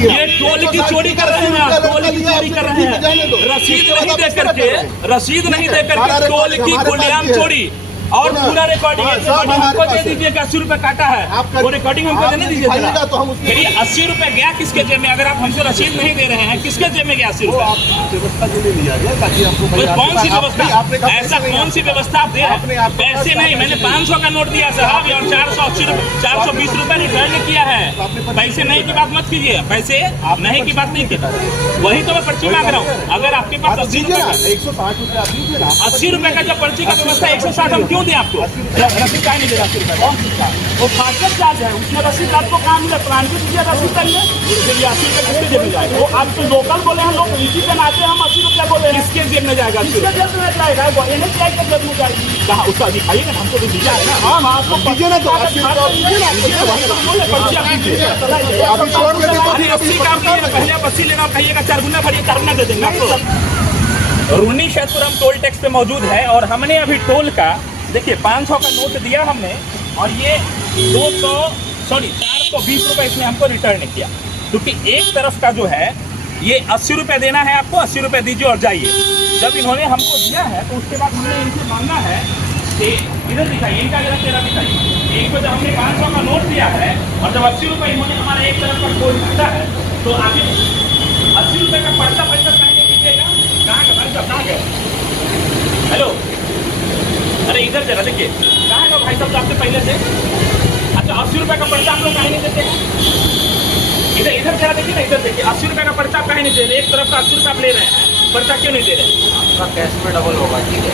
ये टोल की चोरी कर रहे हैं आप, टोल की चोरी कर रहे हैं। रसीद नहीं दे करके टोल की खुलेआम चोरी और पूरा रिकॉर्डिंग हमको दे दीजिए कि 80 रुपए काटा है, वो रिकॉर्डिंग हमको देने दीजिए। फिर 80 रुपए गया किसके जेब में? अगर आप हमसे रसीद नहीं दे रहे हैं, किसके जेब में गया 80 रुपए? कौन सी व्यवस्था? ऐसा कौन सी व्यवस्था आप दे रहे हैं? पैसे नहीं, मैंने 500 का नोट दिया साहब और 420 रुपए रिटर्न किया है। पैसे नहीं की बात मत कीजिए, पैसे नहीं की बात नहीं की, वही तो मैं पर्ची मांग रहा हूँ। अगर आपके पास 80 रुपए का जब पर्ची का व्यवस्था 160 हम क्यों दें आपको? रसीद का नहीं दे रहा, वो फास्टैग चार्ज है, उसमें रसीद आपको कहाँ मिले? प्लान की दीजिए रसीद करिए, उसके 80 रुपये किसके जेब में जाएगा? वो आप तो लोकल बोले हैं, लोग इसी पे नाते हम 80 रुपया बोले, किसके जेब में जाएगा? किसके जेब में जाएगा? NHAI के जेब में जाएगी। कहाँ उसका दिखाइए ना, हमको तो दीजिए ना। हाँ आपको दीजिए ना, तो 80 का पहले 80 लेना, कहिएगा 4 गुना भरिए, 4 गुना दे देंगे आपको। रूनी शैतपुरम टोल टैक्स पे मौजूद है और हमने अभी टोल का देखिए 500 का नोट दिया हमने और ये 420 रुपए इसने हमको रिटर्न किया, क्योंकि एक तरफ का जो है ये 80 रुपए देना है आपको, 80 रुपए दीजिए और जाइए। जब इन्होंने हमको दिया है तो उसके बाद हमने इनसे मांगा है कि इधर दिखाइए, इनका जरा तेरा दिखाइए। एक तो जब हमने 500 का नोट दिया है और जब 80 रुपए इन्होंने हमारा एक तरफ का टोल काटा है तो आगे 80 रुपए का पर्चा पैसा नहीं दीजिएगा। कहाँ का भाई साहब, कहाँ गए? हेलो, अरे इधर जरा देखिए, कहाँ का भाई साहब आपसे पहले से? अच्छा 80 रुपए का पर्चा आप लोग कहीं नहीं देते? इधर जरा देखिए ना, इधर देखिए, 80 रुपए का पर्चा कहीं नहीं दे रहे। एक तरफ का 80 रुपए आप ले रहे हैं, पर्चा क्यों नहीं दे रहे? आपका कैश में डबल होगा, ठीक है?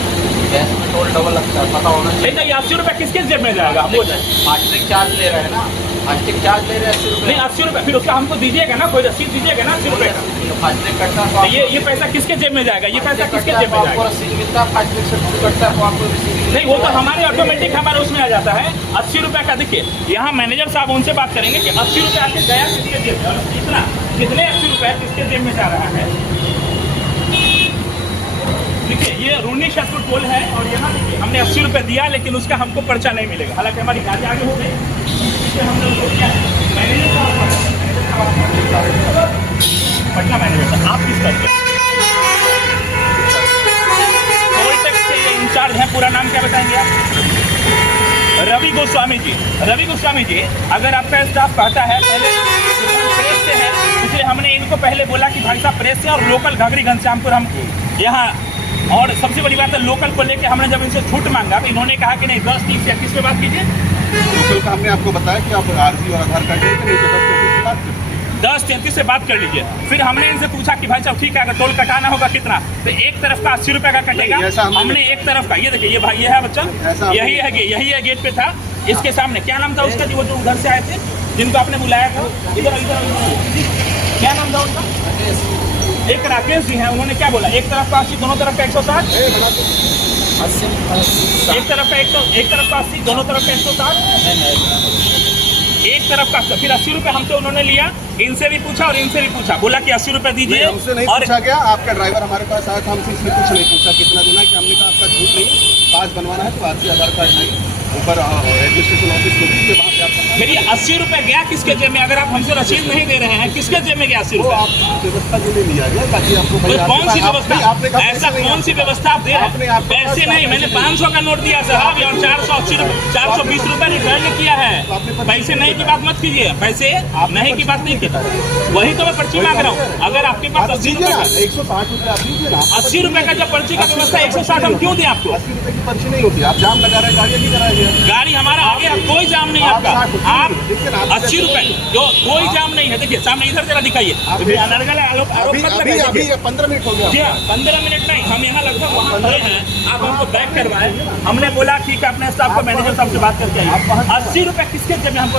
कैश में टोल डबल लगता है, पता होना चाहिए। नहीं, 80 रुपए किसके जेब में जाएगा? फास्टैग चार्ज ले रहे हैं ना, फास्टैग चार्ज ले रहे हैं 80 रुपये। नहीं 80 रुपए, फिर उसका हमको दीजिएगा ना, कोई रसीद दीजिएगा ना 80 रुपए का। फास्टैग कटता है तो ये पैसा किसके जेब में जाएगा? ये पैसा किसके जेब में जाएगा? रसीद मिलता है, फास्टैग से टोल कटता है तो आपको रसीद नहीं, वो तो हमारे ऑटोमेटिक हमारे उसमें आ जाता है। 80 रुपए का देखिए, यहाँ मैनेजर साहब उनसे बात करेंगे कि 80 रुपए आपके गया किसके जेब में, कितना कितने 80 रुपए किसके जेब में जा रहा है। देखिए ये रूनी शैतपुर टोल है और यहाँ देखिए हमने 80 रुपए दिया, लेकिन उसका हमको पर्चा नहीं मिलेगा। हालांकि हमारी गाड़ी आगे हो गई, हमने उसको दिया है। मैनेजर पटना मैनेजर साहब, आप किस तरह टोल टैक्स के ये इंचार्ज हैं, पूरा नाम क्या बताएंगे आप? रवि गोस्वामी जी। रवि गोस्वामी जी, अगर आपका स्टाफ कहता है पहले प्रेस से है, इसलिए हमने इनको पहले बोला कि भाई साहब प्रेस से और लोकल घाघरी घनश्यामपुर हम यहाँ, और सबसे बड़ी बात है लोकल को लेके हमने जब इनसे छूट मांगा तो इन्होंने कहा कि नहीं 10-30 या 31 पे बात कीजिए। लोकल का हमने आपको बताया कि आप आरसी और आधार कार्ड नहीं तो 10-33 से बात कर लीजिए। फिर हमने इनसे पूछा कि भाई साहब ठीक है, अगर टोल कटाना होगा कितना, तो एक तरफ का 80 रुपए का कटेगा। हमने एक तरफ का, ये देखिए, ये भाई ये है बच्चा, यही है गेट पे था, इसके सामने क्या नाम था उसका, वो जो उधर से आए थे जिनको आपने बुलाया था, इधर क्या नाम था उनका? एक राकेश जी हैं, उन्होंने क्या बोला? एक तरफ का 80, दोनों तरफ का 160, एक तरफ का 80, दोनों तरफ का 160, एक तरफ का। फिर 80 रुपए हमसे उन्होंने लिया, इनसे भी पूछा और इनसे भी पूछा, बोला कि 80 रुपए दीजिए। हमसे नहीं पूछा गया, आपका ड्राइवर हमारे पास आया था, हमसे इसलिए कुछ नहीं पूछा कितना देना है, कि हमने कहा आपका झूठ नहीं, पास बनवाना है तो आरसी आधार कार्ड नहीं, ऊपर एडमिनिस्ट्रेशन ऑफिस को दीजिए, वहाँ पे आप। फिर ये 80 रुपए गया किसके जेब में? अगर आप हमसे रसीद नहीं दे रहे हैं, किसके जेब में गया 80 रुपए? व्यवस्था के लिए लिया गया ताकि आपको कौन सी व्यवस्था? ऐसा कौन सी व्यवस्था आप दे रहे हैं? पैसे नहीं, मैंने 500 का नोट दिया साहब और 420 रुपए रिटर्न किया है। पैसे नहीं की बात मत कीजिए, पैसे नहीं की बात नहीं की, वही तो मैं पर्ची मांग रहा हूँ। अगर आपके पास 80 रुपए 80 रुपए का जब पर्ची का व्यवस्था 160 हम क्यों दें आपको? 80 रुपए की पर्ची नहीं होती, आप जाम लगा रहे हैं, गाड़ी नहीं कराएंगे। गाड़ी हमारा आगे, अब कोई जाम नहीं आपका, आप 80 रुपए जो कोई जाम नहीं है। देखिए सामने इधर जरा दिखाइए, आरोप मत लगाइए। 15 मिनट हो गया। 15 मिनट नहीं, हम यहाँ लगभग वहाँ खड़े हैं, आप हमको बैक करवाए। हमने बोला ठीक है, अपने स्टाफ को मैनेजर साहब से बात करके आइए। 80 रुपए किसके जेब में? हमको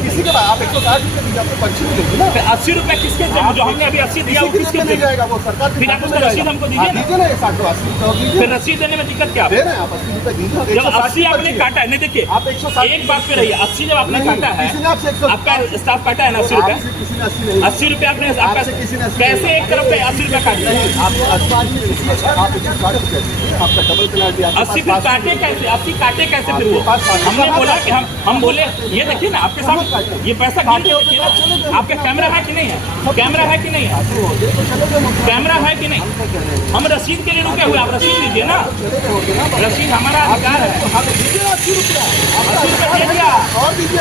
किसी के बाद आप 160 रुपए दीजिए, आपको पर्ची नहीं देगी ना। 80 रुपए किसके जेब में? जो हमने अभी 80 दिया वो किसके जेब जाएगा? वो सरकार। फिर आप उसका रसीद हमको दीजिए ना। दीजिए ना, 160 फिर रसीद देने में दिक्कत क्या? दे रहे हैं आप 80 रुपए दीजिए। जब 80 आपने काटा काटा है, नहीं देखिए आप 160 एक बात पे रहिए, 80 जब आपने काटा है, किसी ने आपसे 160 आपका स्टाफ काटा है ना 80 रुपया, आपसे किसी ने 80 नहीं 80 रुपया आपने आपका आपसे किसी ने 80 कैसे एक तरफ पे 80 रुपया काट दिया? आप 160 आपका डबल पेनल्टी 80 फिर काटे कैसे? 80 काटे कैसे फिर वो? हमने बोला कि हम बोले ये देखिए ना आपके सामने ये पैसा गिन के देखिए ना, आपका कैमरा है कि नहीं है? कैमरा है कि नहीं है? कैमरा है कि नहीं? हम रसीद के लिए रुके हुए, आप रसीद लीजिए ना, रसीद हमारा अधिकार है। 80 रुपया दे दिया, और दीजिए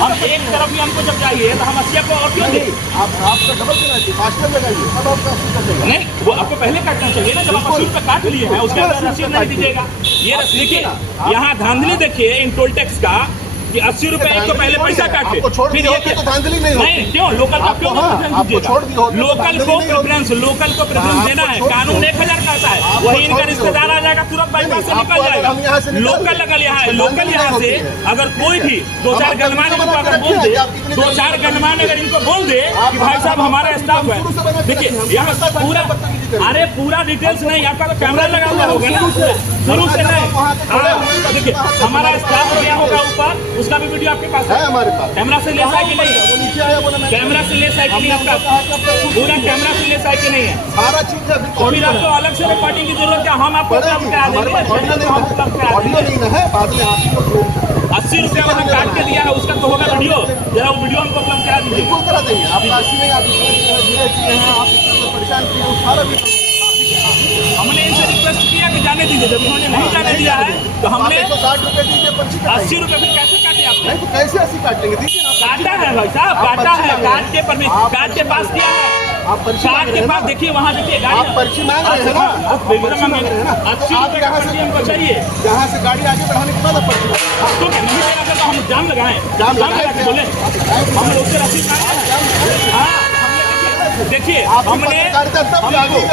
हम एक तरफ ही हमको जब चाहिए तो हम 80 को और क्यों दें? आपका डबल पेनल्टी फास्टर लगाइए तब आपका 80 कर देगा। नहीं, वो आपको पहले काटना चाहिए ना, जब आप 80 रुपये काट लिए हैं उसके बाद रसीद नहीं दीजिएगा। ये देखिए यहाँ धांधली देखिए इन टोल टैक्स का कि 80 रुपए एक तो पहले पैसा काटे, फिर ये तो धांधली नहीं होती। नहीं क्यों लोकल का क्यों आपको छोड़ दिया होता है, लोकल को प्रेफरेंस देना है, कानून 1000 का आता है, वही इनका रिश्तेदार आ जाएगा तुरंत बाईपास से निकल जाएगा। लोकल अगर यहाँ से अगर कोई भी 2-4 गनमान इनको अगर बोल दे, 2-4 गनमान अगर इनको बोल दे कि भाई साहब हमारा स्टाफ है, देखिए यहाँ पूरा अरे पूरा डिटेल्स नहीं, आपका तो कैमरा लगा हुआ होगा ना शुरू से नहीं। देखिए हमारा स्टाफ गया होगा ऊपर, उसका भी वीडियो आपके पास है हमारे पास। कैमरा से लेस है कि नहीं है? वो नीचे आया बोला मैं कैमरा से लेस है कि नहीं आपका? पूरा कैमरा से लेस है कि नहीं है? सारा चीज है। फिर आपको अलग से रिकॉर्डिंग की जरूरत है, हम आपको उपलब्ध करा देंगे। ऑडियो नहीं है बाद में आप 80 रुपया वहाँ काट के दिया है, उसका तो होगा वीडियो, जरा वो वीडियो हमको उपलब्ध करा दीजिए। बिल्कुल करा देंगे। आपका 80 नहीं, आप जिले किए हैं, आप परेशान किए हैं, सारा भी हमने इनसे रिक्वेस्ट किया कि जाने दीजिए, जब इन्होंने नहीं जाने दिया है तो हमने 160 रुपए दीजिए, पर्ची कटाइए। 80 रुपये फिर कैसे काटे आपने? नहीं तो कैसे 80 काटेंगे? दीजिए ना। काटा है भाई साहब, काटा है, काट के काट के पास किया है, आप पर्ची मांग काट रहे के हैं पास ना? देखिए वहाँ देखिए गाड़ी आप पर्ची मांग रहे हैं ना? आप पर्ची मांग रहे हैं ना? 80 आप रुपये का यहाँ पर्ची से हमको चाहिए। यहाँ से गाड़ी आगे बढ़ाने के बाद आप पर्ची मांगें। तो क्या नहीं देना तो हम जाम लगाएं, जाम लगा के बोले हम लोग से रसीद मांगे हैं। हाँ देखिए हमने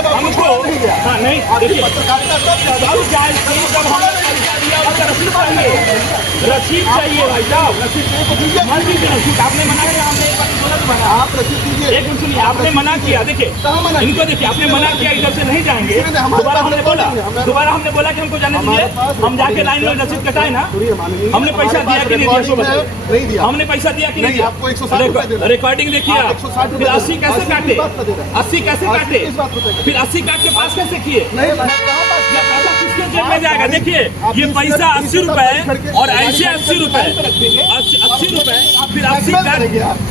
हमको हाँ नहीं देखिए जब हमने रसीद चाहिए, रसीद चाहिए भाई साहब, मान लीजिए रसीद आपने मना किया, हमने एक बार बोला तो बना। आप रसीद दीजिए। एक मिनट सुनिए, आपने मना किया, देखिए इनको देखिए आपने मना किया, इधर से नहीं जाएंगे। दोबारा हमने बोला कि हमको जाने दीजिए, हम जाके लाइन में रसीद कटाए ना, हमने पैसा दिया कि नहीं दिया? सो बताइए, नहीं दिया। हमने पैसा दिया कि नहीं दिया? आपको 160 रुपए देना। रिकॉर्डिंग देखिए आप, फिर 80 कैसे काटे? 80 कैसे काटे? फिर 80 काट के पास कैसे किए? नहीं कहाँ पास ये पैसा किसके जेब में जाएगा? देखिए ये पैसा 80 रुपए और ऐसे 80 रुपए, 80 रुपए फिर 80 काट,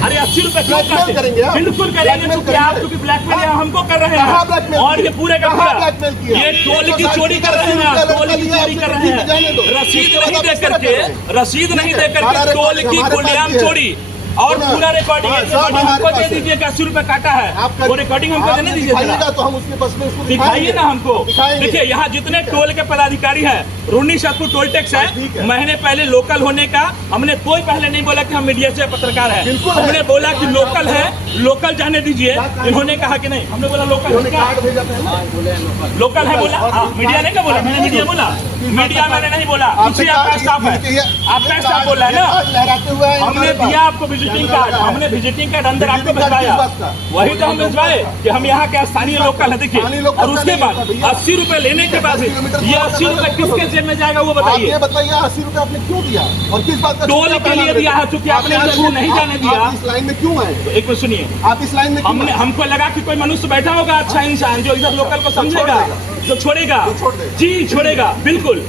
अरे 80 रुपए क्यों काटे? बिल्कुल करेंगे, क्योंकि आप क्योंकि ब्लैकमेल हमको कर रहे हैं और ये पूरे का पूरा ये टोल की चोरी कर रहे हैं, टोल की चोरी कर रहे हैं, रसीद नहीं दे करके, रसीद नहीं दे करके टोल की खुलेआम चोरी और पूरा रिकॉर्डिंग हमको दे दीजिए कि 80 रुपए काटा है, वो रिकॉर्डिंग हमको देने दीजिए जरा। तो हम उसके बस में उसको दिखाइए ना हमको। देखिए यहाँ जितने टोल के पदाधिकारी हैं, रूनी शाहपुर टोल टैक्स है, महीने पहले लोकल होने का हमने कोई पहले नहीं बोला कि हम मीडिया से पत्रकार हैं, हमने बोला कि लोकल है, लोकल जाने दीजिए। इन्होंने कहा कि नहीं, हमने बोला लोकल लोकल है, बोला मीडिया नहीं ना बोला, मैंने मीडिया बोला, मीडिया मैंने नहीं बोला, पीछे आपका स्टाफ है, आपका स्टाफ बोल रहा है ना। लहराते हुए हमने दिया आपको विजिटिंग कार्ड, हमने विजिटिंग कार्ड अंदर आपको भिजवाया, वही तो हम भिजवाए कि हम यहाँ के स्थानीय लोकल है। देखिए और उसके बाद 80 रुपए लेने के बाद ये 80 रुपए किसके जेब में जाएगा वो बताइए? ये बताइए 80 रुपए आपने क्यों दिया और किस बात का? टोल के लिए दिया है, क्योंकि आपने नहीं जाने दिया। इस लाइन में क्यों आए? एक मिनट सुनिए, आप इस लाइन में हमने हमको लगा कि कोई मनुष्य बैठा होगा अच्छा इंसान जो इधर लोकल को समझेगा, जो छोड़ेगा जी छोड़ेगा, बिल्कुल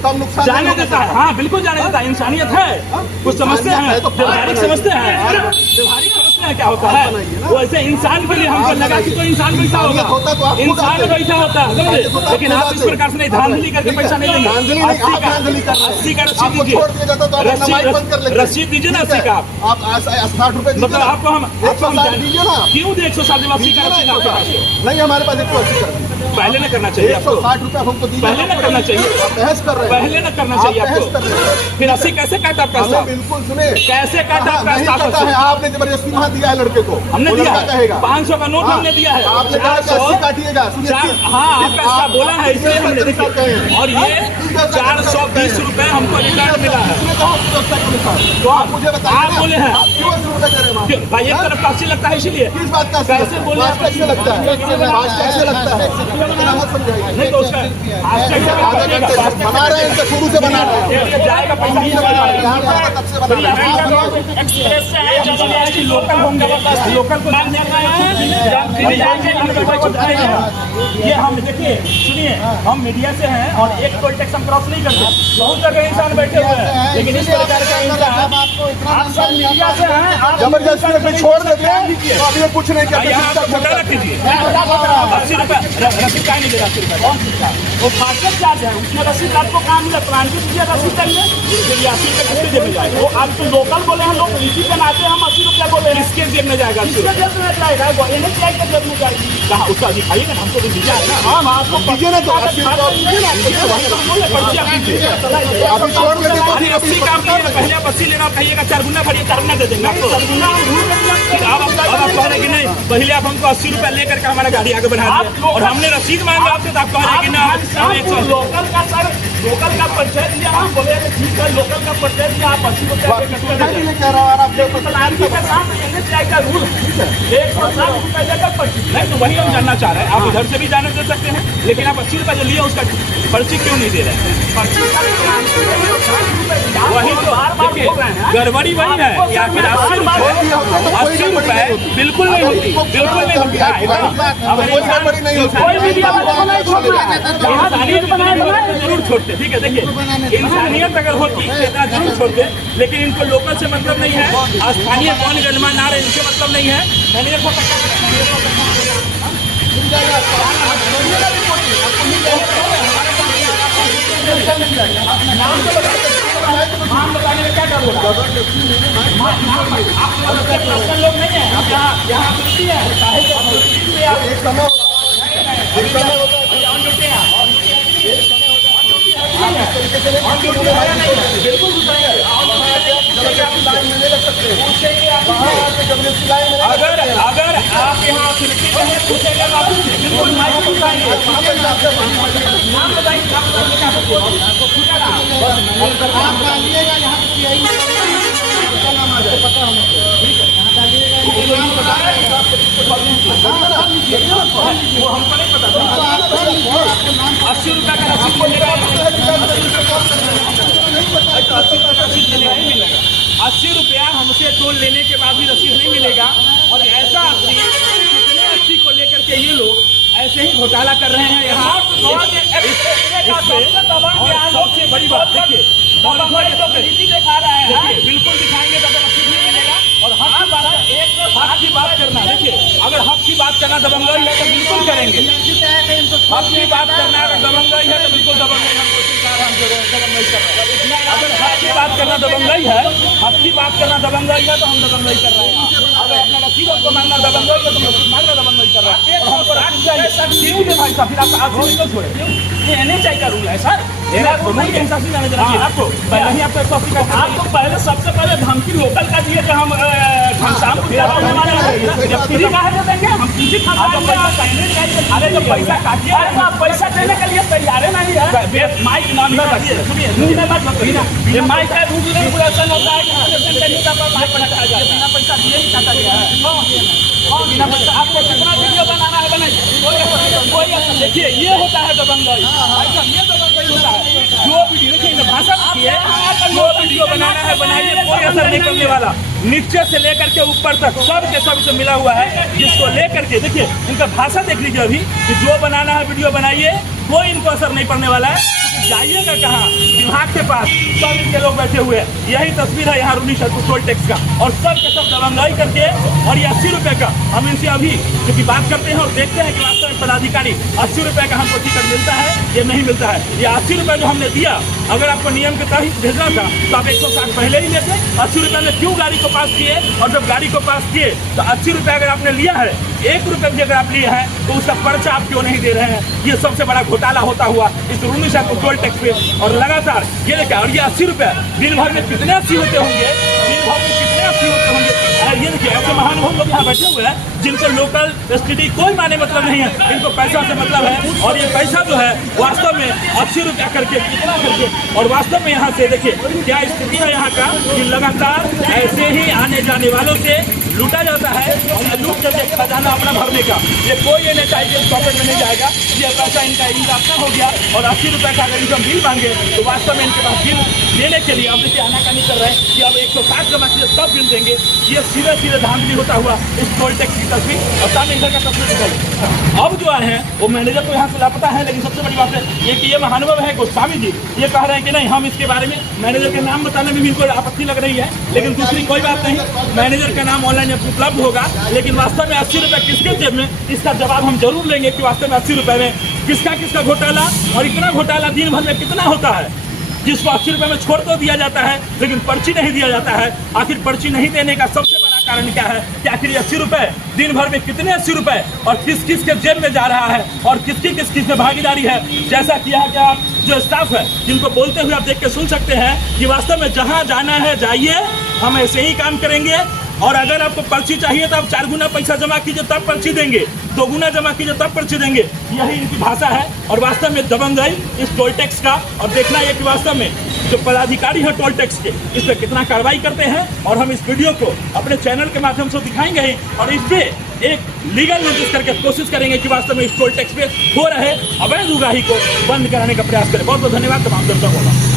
जाने देता है, हाँ बिल्कुल जाने देता है, इंसानियत है, कुछ समझते हैं, व्यवहारिक समझते हैं, व्यवहारिक समझते हैं क्या होता है। वो ऐसे इंसान के लिए हमको लगा कि कोई इंसान बैठा होगा, इंसान बैठा होता है, लेकिन आप इस प्रकार से नहीं धांधली करके पैसा नहीं देंगे। 80 का रसीद दीजिए, रसीद दीजिए ना 80 का। आप 60 रुपए मतलब आपको हम दीजिए ना। क्यों दे 160 में 80 का रसीद आपके पास? नहीं हमारे पास 180 पहले न करना चाहिए आपको, 160 रुपए हमको दीजिए। पहले न करना चाहिए, बहस कर रहे हैं, पहले न करना चाहिए आपको। फिर 80 कैसे काटा आपका स्टाफ? बिल्कुल सुने कैसे काटा आपका नहीं स्टाफ? करता है, आपने जबरदस्ती वहाँ दिया है लड़के को, हमने वो दिया लड़का है कहेगा 500 का नोट हाँ, हमने दिया है। आपने कहा कि 80 काटिएगा। सुनिए, हाँ आपका ऐसा बोला है इसलिए हमने देखिए, और ये 420 रुपए हमको रिटर्न मिला है। तो आप मुझे बताइए, आप बोले हैं आप क्यों 80 रुपए कर रहे हैं वहाँ? क्यों? भाई एक तरफ टैक्सी लगता है इसीलिए। किस बात का कैसे बोले आप? कैसे लगता है? कैसे लगता है? इतना मत समझाइए। नहीं तो उसका आधा घंटे बना रहे हैं, इनका शुरू से बना रहे हैं। जाएगा पैसा यहाँ पर तब से बना रहे हैं। एक्सप्रेस से है, जबरदस्ती लोकल होंगे, लोकल को नाम देख रहे हैं। ये हम देखिए, सुनिए, हम मीडिया से हैं और एक टोल टैक्स हम क्रॉस नहीं करते। बहुत जगह इंसान बैठे हुए हैं, लेकिन इस प्रकार का इंसान आप सब मीडिया से हैं, आप जबरदस्ती में छोड़ देते हैं तो अभी कुछ नहीं यहाँ कहते। आप घोटाला कीजिए। 80 रुपये रसीद का नहीं दे रहा, 80 रुपये वो फास्टैग चार्ज है, उसमें रसीद आपको कहाँ मिला? ट्रांजिट दीजिए रसीद चाहिए, चलिए 80 रुपये किसके जेब में जाएगा? वो आप तो लोकल बोले हैं, लोग इसी पे नाते हम 80 रुपये बोले हैं, किसके जेब में जाएगा? किसके जेब में जाएगा? NHAI के जेब में जाएगी। कहाँ उसका दिखाइएगा, हमको भी दीजिए ना। हाँ आपको दीजिए ना, तो 80 अभी छोड़ लेते तो अरे 80 का आप पहले आप 80 लेना, कहिएगा 4 गुना भरिए, 4 गुना दे देंगे आपको। अब आप कह रहे कि नहीं, पहले आप हमको 80 रुपये लेकर के हमारा गाड़ी आगे बढ़ा दिया और हमने रसीद मांगा आपसे, तो आप कह रहे कि ना लोकल का सर, लोकल का परिचय दिया, हम बोले ठीक है लोकल का परिचय दिया, आप 80 रुपये नहीं कह रहा हूँ, आपके NHAI का रूल है 160 रुपये देकर पर्ची। नहीं तो वही हम जानना चाह रहे हैं, आप इधर से भी जाने दे सकते हैं, लेकिन आप 80 रुपये जो लिए उसका पर्ची क्यों नहीं दे रहे हैं? वही तो देखिए, गड़बड़ी वही है या फिर 80 रुपये बिल्कुल नहीं होती, बिल्कुल नहीं होती। कोई मीडिया वाले को नहीं छोड़ना है, इंसानियत बनाए जरूर छोड़ते, ठीक है। देखिए इंसानियत अगर होती तो इतना जरूर छोड़ते, लेकिन इनको लोकल से मतलब नहीं है, स्थानीय कौन गणमान आ रहे हैं इनसे मतलब नहीं है। मैनेजर को नाम बताने में क्या कर रहे हो? आप लोग नहीं है, आप यहाँ कुर्सी है, एक समय अगर आप यहाँ पूछेगा बिल्कुल माइक उठाइए, नाम बताइए, आप डालिएगा यहाँ पे यही नाम आपको पता होना चाहिए, ठीक है? यहाँ डालिएगा, वो हमको नहीं पता था। 80 रुपये का रसीद मिलेगा, 80 रुपया हमसे टोल लेने के बाद भी रसीद नहीं मिलेगा। और ऐसा 80 कितने 80 को लेकर के ये लोग ऐसे ही घोटाला कर रहे हैं यहाँ। सबसे बड़ी बात देखिए, दिखा रहा है, देखिए बिल्कुल दिखाएंगे तो अगर रसीद नहीं मिलेगा। और हक की बात करना, देखिए अगर हक की बात करना दबंगई है तो बिल्कुल करेंगे। हक की बात करना अगर दबंगई है तो बिल्कुल दबंगई हम कोशिश कर रहे हैं, दबंगई कर रहे हैं। अगर हक की बात करना दबंगई है, हक की बात करना दबंगई है तो हम दबंगई कर रहे हैं। अगर अपना रसीदों को मांगना दबंगई है तो हम रसीद मांगना दबंगई कर रहे हैं। और हमको राज चाहिए क्यों दे भाई साहब, फिर आप आज नहीं छोड़े क्यों? ये NHAI का रूल है सर, रूल के हिसाब से जाने देना चाहिए आपको। पहले ही आपको कॉपी का आपको पहले सबसे पहले धमकी लोकल का दिए कि हम घनश्याम को फ्री कहा देंगे, हम किसी अरे जो पैसा काटिए, आप पैसा देने के लिए तैयार नहीं है। माइक नाम ये माइक है, रूल रेगुलेशन होता है कि बिना पैसा दिए ही काटा गया है। बिना पैसा आपको कितना वीडियो बनाना है बनाइए। देखिए ये होता है दबंगई, ये दबंगई होता है। जो वीडियो देखिए भाषा जो वीडियो बनाना है बनाइए, कोई असर नहीं करने वाला। नीचे से लेकर के ऊपर तक सब के सब से मिला हुआ है, जिसको लेकर के देखिए इनका भाषा देख लीजिए अभी कि जो बनाना है वीडियो बनाइए, कोई इनको असर नहीं पड़ने वाला है। जाइएगा कहाँ, विभाग के पास सब इनके लोग बैठे हुए हैं। यही तस्वीर है यहाँ रूनी सड़क टोल टैक्स का, और सब के सब दबंगई करके। और ये 80 रुपये का हम इनसे अभी क्योंकि बात करते हैं और देखते हैं कि वास्तव में पदाधिकारी 80 रुपये का हमको टिकट मिलता है ये नहीं मिलता है। ये 80 रुपये जो हमने दिया, अगर आपको नियम के तहत भेजना था तो आप 160 पहले ही लेते। 80 रुपये में क्यों गाड़ी को पास किए? और जब गाड़ी को पास किए तो 80 रुपये अगर आपने लिया है, 1 रुपये भी अगर आप लिए हैं तो उसका पर्चा आप क्यों नहीं दे रहे हैं? ये सबसे बड़ा घोटाला होता हुआ इस रूनी सड़क टोल टैक्स पे। और लगातार ये देखा, और ये 80 रुपये दिन भर में कितने 80 होते होंगे, दिन भर में कितने 80 होते होंगे? ये देखिए ऐसे महानुभाव लोग यहाँ बैठे हुए हैं जिनको लोकल एसटीडी कोई माने मतलब नहीं है, इनको पैसा से मतलब है। और ये पैसा जो है वास्तव में 80 रुपया करके कितना करके, और वास्तव में यहाँ से देखिए क्या स्थिति है यहाँ का कि लगातार ऐसे ही आने जाने वालों से लूटा जाता है और लूट करके खजाना अपना भरने का। ये कोई ये नहीं चाहिए पॉकेट में नहीं जाएगा, ये पैसा इनका अपना हो गया। और 80 रुपये का अगर इनका बिल मांगे तो वास्तव में इनके पास बिल देने के लिए अब देखिए आनाकानी कर रहे हैं कि अब 160 जमा कीजिए तब बिल देंगे। ये सीधे सीधे धांधली होता हुआ इस टोल टैक्स की तस्वीर और सामने इधर का तस्वीर दिखाई। अब जो आए हैं वो मैनेजर को यहाँ से लापता है, लेकिन सबसे बड़ी बात है ये कि ये महानुभाव है गोस्वामी जी, ये कह रहे हैं कि नहीं हम इसके बारे में मैनेजर का नाम बताने में भी इनको आपत्ति लग रही है। लेकिन दूसरी कोई बात नहीं, मैनेजर का नाम ऑनलाइन उपलब्ध होगा, लेकिन वास्तव में 80 रुपये किसके जेब में, इसका जवाब हम जरूर लेंगे कि वास्तव में 80 रुपये में किसका घोटाला, और इतना घोटाला दिन भर में कितना होता है जिसको 80 रुपये में छोड़ तो दिया जाता है लेकिन पर्ची नहीं दिया जाता है। आखिर पर्ची नहीं देने का सबसे बड़ा कारण क्या है कि आखिर 80 रुपये दिन भर में कितने 80 रुपये और किस किस के जेब में जा रहा है और किसकी किस किस में भागीदारी है। जैसा कि यहाँ का जो स्टाफ है जिनको बोलते हुए आप देख के सुन सकते हैं कि वास्तव में जहाँ जाना है जाइए, हम ऐसे ही काम करेंगे। और अगर आपको पर्ची चाहिए तो आप 4 गुना पैसा जमा कीजिए तब पर्ची देंगे, 2 गुना जमा कीजिए तब पर्ची देंगे। यही इनकी भाषा है और वास्तव में दबंगई इस टोल टैक्स का। और देखना है कि वास्तव में जो पदाधिकारी हैं टोल टैक्स के इस पर कितना कार्रवाई करते हैं। और हम इस वीडियो को अपने चैनल के माध्यम से दिखाएंगे ही और इस पर एक लीगल नोटिस करके कोशिश करेंगे कि वास्तव में इस टोल टैक्स पे हो रहे अवैध उगाही को बंद कराने का प्रयास करें। बहुत बहुत धन्यवाद तमाम दर्शकों का।